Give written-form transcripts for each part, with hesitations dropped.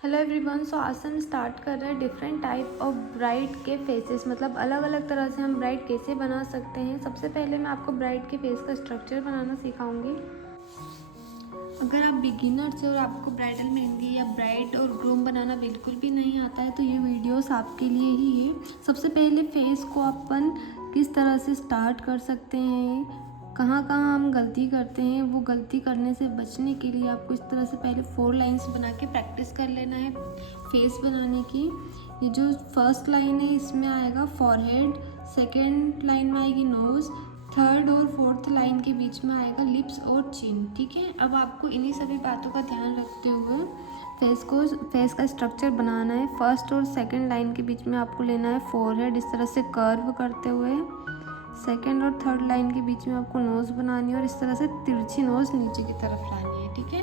Hello everyone. सो आज से हम स्टार्ट कर रहे हैं डिफरेंट टाइप ऑफ ब्राइड के फेसेस, मतलब अलग अलग तरह से हम ब्राइड कैसे बना सकते हैं। सबसे पहले मैं आपको ब्राइड के फेस का स्ट्रक्चर बनाना सिखाऊंगी। अगर आप बिगिनर्स हैं और आपको ब्राइडल मेहंदी या ब्राइड और ग्रूम बनाना बिल्कुल भी नहीं आता है तो ये वीडियोस आपके लिए ही है। सबसे पहले फेस को अपन किस तरह से स्टार्ट कर सकते हैं, कहाँ कहाँ हम गलती करते हैं, वो गलती करने से बचने के लिए आपको इस तरह से पहले 4 लाइंस बना के प्रैक्टिस कर लेना है फेस बनाने की। ये जो फर्स्ट लाइन है इसमें आएगा फॉरहेड, सेकेंड लाइन में आएगी नोज़, थर्ड और फोर्थ लाइन के बीच में आएगा लिप्स और चिन। ठीक है, अब आपको इन्हीं सभी बातों का ध्यान रखते हुए फेस का स्ट्रक्चर बनाना है। फर्स्ट और सेकंड लाइन के बीच में आपको लेना है फोरहेड, इस तरह से कर्व करते हुए। सेकंड और थर्ड लाइन के बीच में आपको नोज़ बनानी है और इस तरह से तिरछी नोज़ नीचे की तरफ लानी है। ठीक है,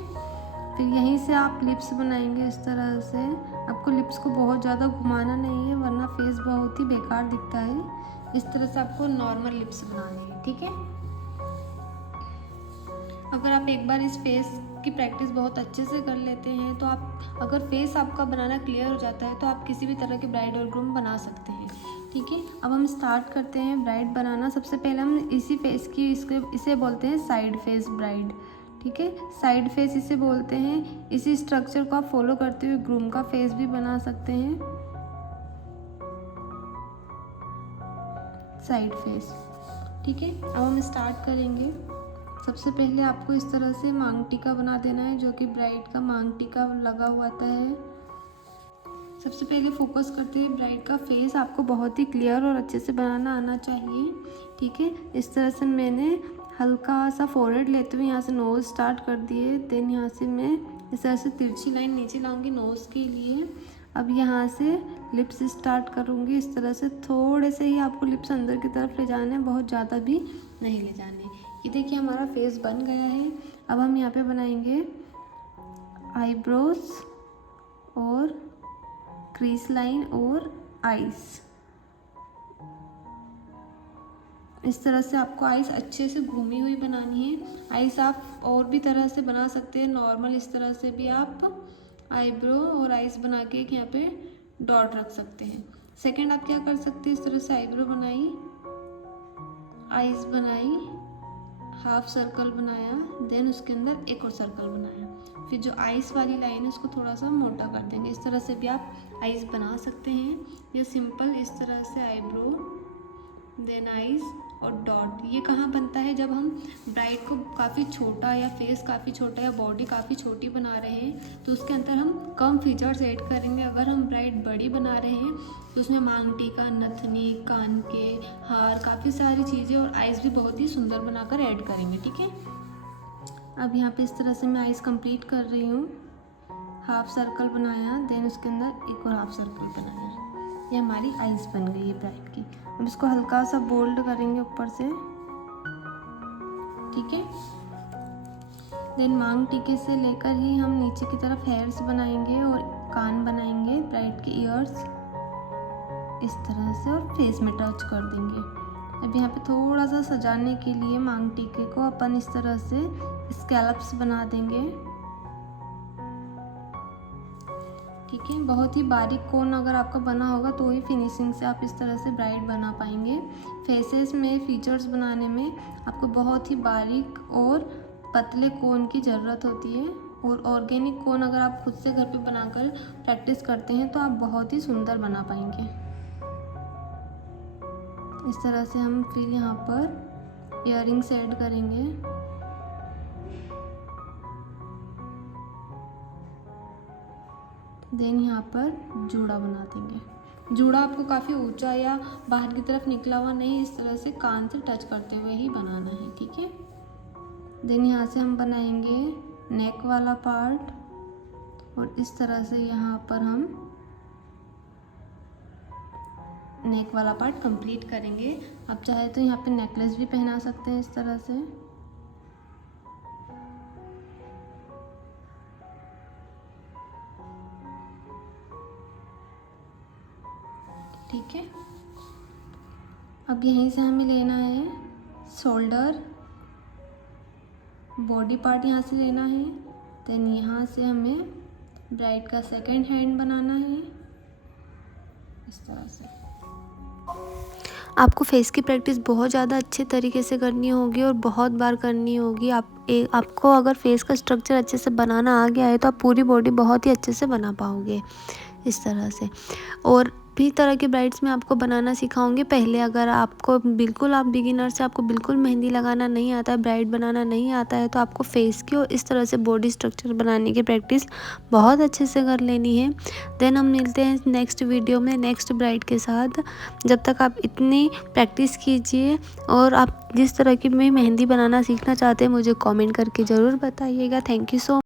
फिर यहीं से आप लिप्स बनाएंगे इस तरह से। आपको लिप्स को बहुत ज़्यादा घुमाना नहीं है वरना फेस बहुत ही बेकार दिखता है। इस तरह से आपको नॉर्मल लिप्स बनाने हैं। ठीक है, अगर आप एक बार इस फेस की प्रैक्टिस बहुत अच्छे से कर लेते हैं तो आप, अगर फेस आपका बनाना क्लियर हो जाता है तो आप किसी भी तरह के ब्राइड और ग्रूम बना सकते हैं। ठीक है, अब हम स्टार्ट करते हैं ब्राइड बनाना। सबसे पहले हम इसी फेस की इसे बोलते हैं साइड फेस ब्राइड। ठीक है, साइड फेस इसे बोलते हैं। इसी स्ट्रक्चर को आप फॉलो करते हुए ग्रूम का फेस भी बना सकते हैं, साइड फेस। ठीक है, अब हम स्टार्ट करेंगे। सबसे पहले आपको इस तरह से मांग टीका बना देना है, जो कि ब्राइड का मांग टीका लगा हुआ है। सबसे पहले फोकस करते हैं ब्राइड का फेस आपको बहुत ही क्लियर और अच्छे से बनाना आना चाहिए। ठीक है, इस तरह से मैंने हल्का सा फोरहेड लेते हुए यहाँ से नोज़ स्टार्ट कर दिए। देन यहाँ से मैं इस तरह से तिरछी लाइन नीचे लाऊंगी नोज़ के लिए। अब यहाँ से लिप्स स्टार्ट करूँगी इस तरह से। थोड़े से ही आपको लिप्स अंदर की तरफ ले जाने हैं, बहुत ज़्यादा भी नहीं ले जाने। ये देखिए हमारा फेस बन गया है। अब हम यहाँ पे बनाएंगे आईब्रोज और क्रीज लाइन और आईज। इस तरह से आपको आईज अच्छे से घूमी हुई बनानी है। आईज आप और भी तरह से बना सकते हैं, नॉर्मल इस तरह से भी आप आईब्रो और आईज बना के एक यहाँ पे डॉट रख सकते हैं। सेकंड आप क्या कर सकते हैं, इस तरह से आईब्रो बनाई, आईज बनाई, हाफ सर्कल बनाया, देन उसके अंदर एक और सर्कल बनाया। फिर जो आइस वाली लाइन है उसको थोड़ा सा मोटा कर देंगे। इस तरह से भी आप आइस बना सकते हैं। ये सिंपल इस तरह से आईब्रो, देन आइज और डॉट। ये कहाँ बनता है, जब हम ब्राइड को काफ़ी छोटा या फेस काफ़ी छोटा या बॉडी काफ़ी छोटी बना रहे हैं तो उसके अंदर हम कम फीचर्स ऐड करेंगे। अगर हम ब्राइड बड़ी बना रहे हैं तो उसमें मांग टीका, नथनी, कान के हार, काफ़ी सारी चीज़ें और आइज़ भी बहुत ही सुंदर बनाकर ऐड करेंगे। ठीक है, अब यहाँ पे इस तरह से मैं आइज़ कंप्लीट कर रही हूँ। हाफ सर्कल बनाया, देन उसके अंदर एक और हाफ सर्कल बनाया। ये हमारी आइज बन गई है ब्राइड की। अब इसको हल्का सा बोल्ड करेंगे ऊपर से। ठीक है, देन मांग टीके से लेकर ही हम नीचे की तरफ हेयर्स बनाएंगे और कान बनाएंगे, ब्राइड के ईयर्स इस तरह से, और फेस में टच कर देंगे। अब यहाँ पे थोड़ा सा सजाने के लिए मांग टीके को अपन इस तरह से स्कैलप्स बना देंगे। ठीक है, बहुत ही बारीक कोन अगर आपका बना होगा तो ही फिनिशिंग से आप इस तरह से ब्राइड बना पाएंगे। फेसेस में फीचर्स बनाने में आपको बहुत ही बारीक और पतले कोन की ज़रूरत होती है, और ऑर्गेनिक कोन अगर आप खुद से घर पे बनाकर प्रैक्टिस करते हैं तो आप बहुत ही सुंदर बना पाएंगे। इस तरह से हम फिर यहाँ पर इयररिंग्स ऐड करेंगे। देन यहाँ पर जूड़ा बना देंगे। जूड़ा आपको काफ़ी ऊंचा या बाहर की तरफ निकला हुआ नहीं, इस तरह से कान से टच करते हुए ही बनाना है। ठीक है, देन यहाँ से हम बनाएंगे नेक वाला पार्ट, और इस तरह से यहाँ पर हम नेक वाला पार्ट कंप्लीट करेंगे। आप चाहे तो यहाँ पे नेकलेस भी पहना सकते हैं इस तरह से। ठीक है, अब यहीं से हमें लेना है शोल्डर, बॉडी पार्ट यहाँ से लेना है। देन यहाँ से हमें ब्राइड का सेकंड हैंड बनाना है इस तरह से। आपको फेस की प्रैक्टिस बहुत ज़्यादा अच्छे तरीके से करनी होगी और बहुत बार करनी होगी। आपको अगर फेस का स्ट्रक्चर अच्छे से बनाना आ गया है तो आप पूरी बॉडी बहुत ही अच्छे से बना पाओगे इस तरह से। और भी तरह के ब्राइड्स में आपको बनाना सिखाऊंगी। पहले अगर आपको बिल्कुल आप बिगिनर से आपको बिल्कुल मेहंदी लगाना नहीं आता है, ब्राइड बनाना नहीं आता है, तो आपको फेस की और इस तरह से बॉडी स्ट्रक्चर बनाने की प्रैक्टिस बहुत अच्छे से कर लेनी है। देन हम मिलते हैं नेक्स्ट वीडियो में नेक्स्ट ब्राइड के साथ। जब तक आप इतनी प्रैक्टिस कीजिए और आप जिस तरह की मैं मेहंदी बनाना सीखना चाहते हैं मुझे कमेंट करके ज़रूर बताइएगा। Thank you so